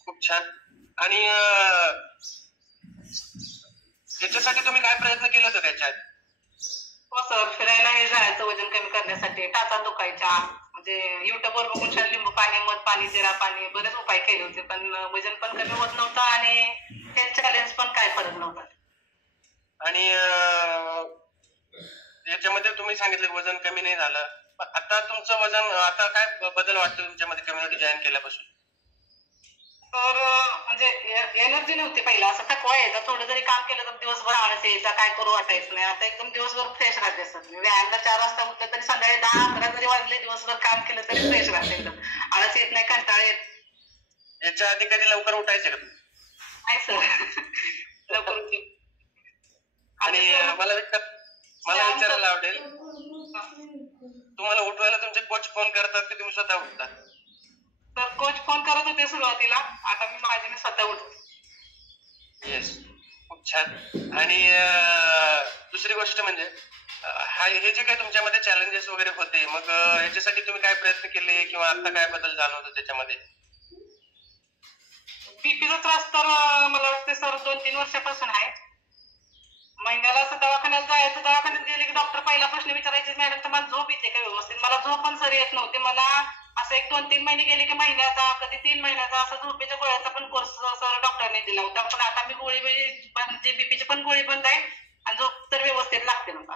खूप छान. आणि याच्यासाठी तुम्ही काय प्रयत्न केले होते त्याच्यात? हो सर, फिरायला हे जायचं वजन कमी करण्यासाठी. टाचा दुखायच्या, म्हणजे युट्यूबवर बघून लिंबू पाणी, मध पाणी, जिरा पाणी बरेच उपाय केले होते, पण वजन पण कमी होत नव्हतं आणि हेल्थ चॅलेंज पण काय फरक नव्हता. आणि याच्यामध्ये तुम्ही सांगितलं वजन कमी नाही झालं. आता तुमचं वजन आता काय बदल वाटतो तुमच्यामध्ये कम्युनिटी जॉईन केल्यापासून? तर म्हणजे एनर्जी नव्हती पहिला, असं थकवा यायचा. थोडं जरी काम केलं तर दिवसभर आळस यायचा, काय करू वाटायचं नाही. आता एकदम दिवसभर फ्रेश राहते सर. व्यायामला 4 वाजता उठलं तरी संध्याकाळी 10-11 जरी वाजले, दिवसभर काम केलं तरी फ्रेश राहते एकदम. आळस येत नाही, कंटाळा येत. याच्या आधी कधी लवकर उठायचे का? नाही सर, लवकर उठली. आणि मला विचारायला आवडेल, तुम्हाला उठवायला तुमचे कोच फोन करतात की तुम्ही स्वतः उठता? तर कोच फोन करत होते सुरुवातीला, आता मी स्वतः उठते. येस, खूप छान. आणि दुसरी गोष्ट म्हणजे हे जे काही तुमच्यामध्ये चॅलेंजेस वगैरे होते, मग याच्यासाठी तुम्ही काय प्रयत्न केले किंवा आता काय बदल जाणवतो त्याच्यामध्ये? बीपीचा त्रास तर मला वाटतं सर 2-3 वर्षापासून आहे. महिन्याला असं दवाखान्यात जायचं, दवाखान्यात गेले की डॉक्टर पहिला प्रश्न विचारायचे, मॅडम तुम्हाला झोप येते का व्यवस्थित? मला झोप पण सर येत नव्हती. मला असं 1-2-3 महिने गेले की महिन्याचा, कधी 3 महिन्याचा असा झोपेच्या गोळ्याचा पण कोर्स सर डॉक्टरने दिला होता. पण आता मी म्हणजे बीपीची पण गोळी बंद आहे आणि झोप तर व्यवस्थित लागते. मग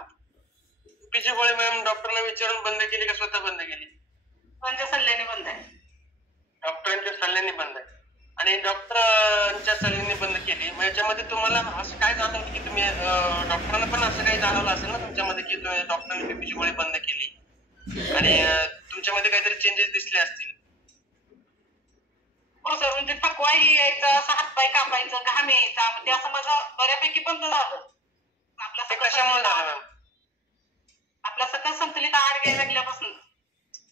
बीपीची गोळी मॅम डॉक्टरने विचारून बंद केली का स्वतः बंद केली? त्यांच्या सल्ल्याने बंद आहे. डॉक्टरांच्या सल्ल्याने बंद आहे. आणि डॉक्टरांच्या सल्ल्याने बंद केली, मग याच्यामध्ये तुम्हाला असं काय जाणवलं की तुम्ही डॉक्टरांना पण असं काही जाणवलं असेल ना तुमच्यामध्ये की तुम्ही डॉक्टरांनी बीपीची गोळी बंद केली आणि तुमच्यामध्ये काहीतरी चेंजेस दिसले असतील? हो सर, म्हणजे थकवाही यायचा, असं हातपाय कापायचं, घाम यायचा, म्हणजे असं माझं बऱ्यापैकी बंद झालं. आपला सकस संतुलित आहार घ्यायला लागल्यापासून.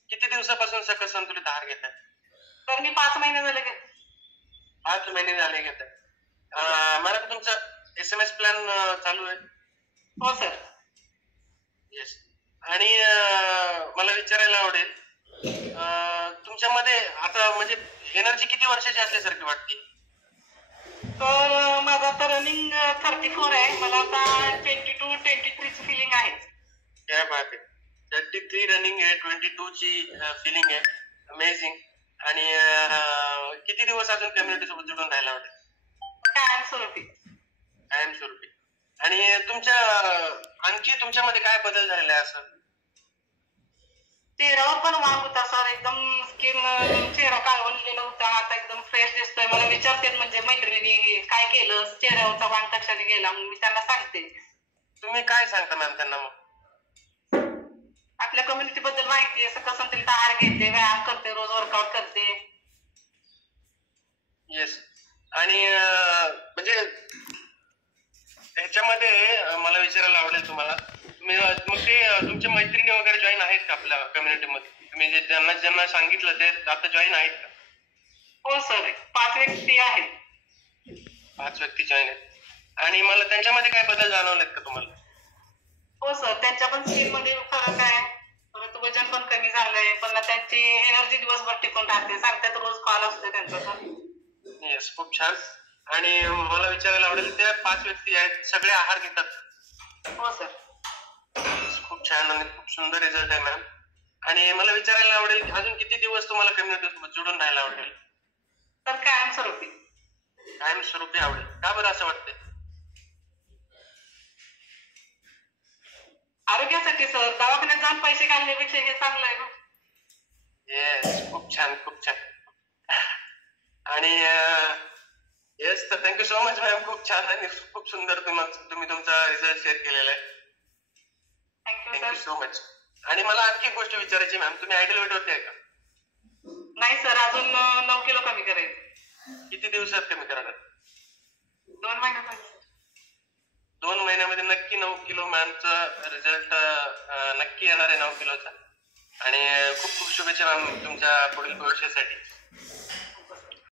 किती दिवसापासून सकस संतुलित आहार घेताय? तर मी 5 महिने झाले घेत. 5 महिने झाले घेताय. मॅडम तुमचा SMS प्लॅन चालू आहे? हो सर. येस. आणि मला विचारायला आवडेल, तुमच्यामध्ये आता म्हणजे एनर्जी किती वर्षाची असल्यासारखी वाटते? तर माझं आता रनिंग 34 आहे. मला आता 22-23 फिलिंग आहे. क्या बात आहे. 33 रनिंग आहे, 22 ची फिलिंग आहे. अमेझिंग. आणि किती दिवस अजून कम्युनिटी सोबत जुळून राहायला आवडेल? कायमस्वरूपी. आणि आणखी तुमच्यामध्ये काय बदल झालेला आहे असं? चेहऱ्यावर पण वाढ होता सर, एकदम स्किन, चेहरा काळवणलेला होता, आता एकदम फ्रेश दिसतोय. मला विचारतात म्हणजे मैत्रिणी काय केलं, चेहऱ्यावरचा वाण कशाने गेला, मी त्यांना सांगते. तुम्ही काय सांगता मॅम त्यांना? मग आपल्या कम्युनिटी बद्दल माहिती आहे, सकस संतुलित आहार घेते, व्यायाम करते, रोज वर्कआउट करते. येस. आणि म्हणजे ह्याच्यामध्ये मला विचारायला आवडेल तुम्हाला, मग ते तुमच्या मैत्रिणी वगैरे जॉईन आहेत का आपल्या कम्युनिटीमध्ये? तुम्ही ज्यांना सांगितलं ते आता जॉईन आहेत का? हो सर, 5 व्यक्ती आहेत. 5 व्यक्ती जॉईन आहेत. आणि मला त्यांच्यामध्ये काय बदल जाणवलेत का तुम्हाला? हो सर, त्यांच्या पण स्किन मध्ये फरक आहे, परत वजन पण कमी झालंय, पण त्यांची एनर्जी दिवसभर टिकून राहते. सांगतात रोज कॉल असतो त्यांचा सर. येस, खूप छान. आणि मला विचारायला आवडेल, त्या 5 व्यक्ती आहेत, सगळे आहार घेतात? हो सर. खूप छान आणि खूप सुंदर रिझल्ट आहे मॅम. आणि मला विचारायला आवडेल, अजून किती दिवस तुम्हाला कम्युनिटी सोबत जुळून राहायला आवडेल? तर कायमस्वरूपी. कायमस्वरूपी आवडेल. का बरं असं वाटतंय? आरोग्यासाठी सर, दवाखान्यात जाऊन पैसे घालण्यापेक्षा हे चांगलं आहे ना. येस, खूप छान, खूप छान. आणि येस, तर थँक्यू सो मच मॅम. खूप छान आणि खूप सुंदर तुम्ही तुमचा रिझल्ट शेअर केलेला आहे. Thank you so much. आणि मला आणखी एक गोष्ट विचारायची मॅम, तुम्ही आयडियल वेट वरती आहे का? नाही सर, अजून 9 किलो कमी करायचं. किती दिवसात कमी करणार? 2 महिन्यात. 2 महिन्यामध्ये नक्की 9 किलो मॅमचा रिझल्ट नक्की येणार आहे, 9 किलोचा. आणि खूप खूप शुभेच्छा मॅम तुमच्या पुढील भविष्यासाठी.